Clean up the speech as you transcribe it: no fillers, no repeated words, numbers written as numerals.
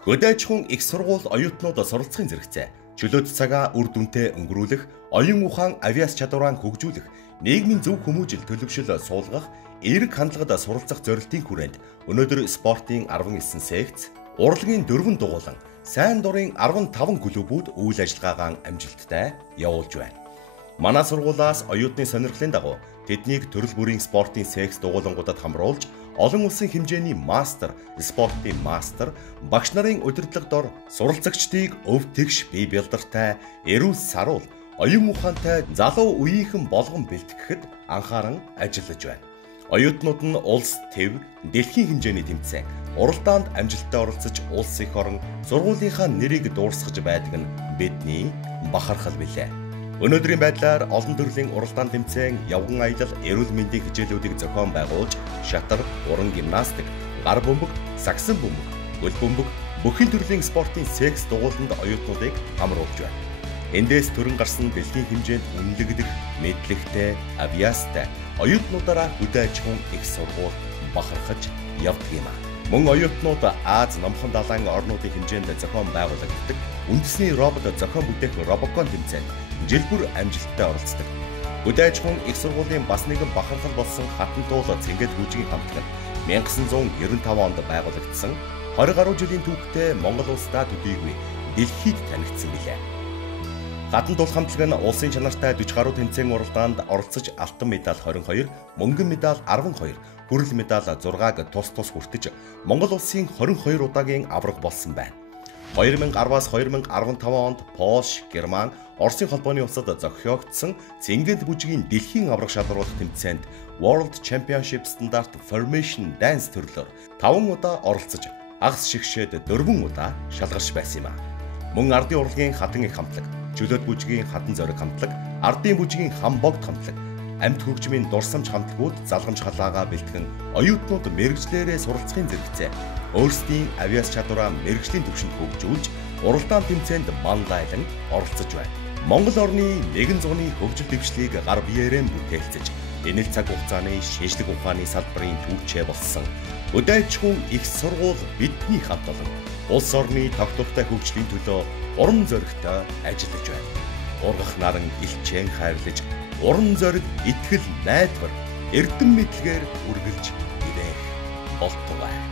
Хөдөө аж ахуйн их сургууль оюутнууд суралцахын зэрэгцээ, чөлөөт цагаа үр дүнтэй өнгөрүүлэх, оюун ухаан авиас чадвараа хөгжүүлэх, нийгмийн зөв хүмүүжил төлөвшил суулгах, эерэг хандлагад суралцах зорилтын хүрээнд өнөөдөр спортын 19 секц, урлагийн 4 дугуулан, сайн дурын 15 клубүүд үйл ажиллагаагаа амжилттай явуулж байна. Манай сургуулиас оюутны сонирхлын дагуу тэднийг төрөл бүрийн спортын секц дугуулангуудад хамруулж олон улсын хэмжээний мастер, спортын мастер, багш нарын удирдлага дор суралцагчдыг өв тэгш бие бэлдартай, эрүүл саруул, оюун ухаантай залуу үеийнхэн болгон бэлтгэхэд анхааран ажиллаж байна. Оюутнууд нь улс, төв, дэлхийн хэмжээний тэмцээн, уралдаанд амжилттай оролцож улс их орон сургуулийнхаа нэрийг дуурсгаж байдаг нь бидний бахархал билээ. Өнөөдрийн байдлаар олон төрлийн уралдаан тэмцээн, явган аялал, эрүүл мэндийн хичээлүүдийг зохион байгуулж, шатар, уран гимнастик, гар бөмбөг, сагсан бөмбөг, хөл бөмбөг, бүхэл төрлийн спортын секс дугууланд оюутнуудыг хамруулж байна. Эндээс төрөн гарсан дэлхийн хэмжээнд үнэлэгдэх, мэдлэгтэй, авиастай оюутнуудаараа хөдөө аж ахуйн их сургууль бахархаж явдаг юм а. Мөн оюутнууд Аз номхон далайн орнуудын хэмжээнд зохион байгуулагддаг үндэсний робот зохион бүтээх робокон тэмцээнд жил бүр амжилттай оролцдог. Хөдөө аж ахуйн их сургуулийн бас нэгэн бахархал болсон хатан туул цэнгэт бүжгийн хамтлаг 1995 онд байгуулагдсан 20 гаруй жилийн түүхтэй Монгол улсдаа төдийгүй дэлхийд танигдсан билээ. Хатан туул хамтлаг нь улсын чанартай 40 гаруй тэмцээн уралдаанд оролцож алтан медаль 22, мөнгөн медаль 12, хүрэл медаль 6-г тус хүртэж Монгол улсын 22 удаагийн авраг болсон байна. 2010-аас 2015 онд Польш, Герман, Оросын холбооны улсад зохиогдсон цэнгэнт бүжгийн дэлхийн авраг шалгаруулах тэмцээнд World Championship Standard Formation Dance төрлөөр 5 удаа оролцож, хагас шигшээд 4 удаа шалгарч байсан юм а. Мөн ардын урлагийн хатан их хамтлаг, чөлөөт бүжгийн хатан зориг хамтлаг, ардын бүжгийн хам богд хамтлаг, амьд хөгжмийн дурсамж хамтлагууд залгамж халаагаа бэлтгэн оюутнууд мэрэгчлэрээ суралцахын зэрэгцээ өөрсдийн авиас чадвараа мэрэгжлийн түвшинд хөгжүүлж уралдаан тэмцээнд манлайлан оролцож байна. Монгол орны нэгэн зууны хөгжил дэвшлийг гар биеэрээ бүтээлцэж, энэл цаг хугацааны шинжлэх ухааны салбарын түүчээ болсон хөдөө аж ахуйн их сургууль бидний хамт олон улс орны тогтвортой хөгжлийн төлөө уран зоригтой ажиллаж байна. Ургах наран илчээн хайрлаж, уран зориг, итгэл, найдвар, эрдэм мэдлэгээр үргэлж ирээх болтугай.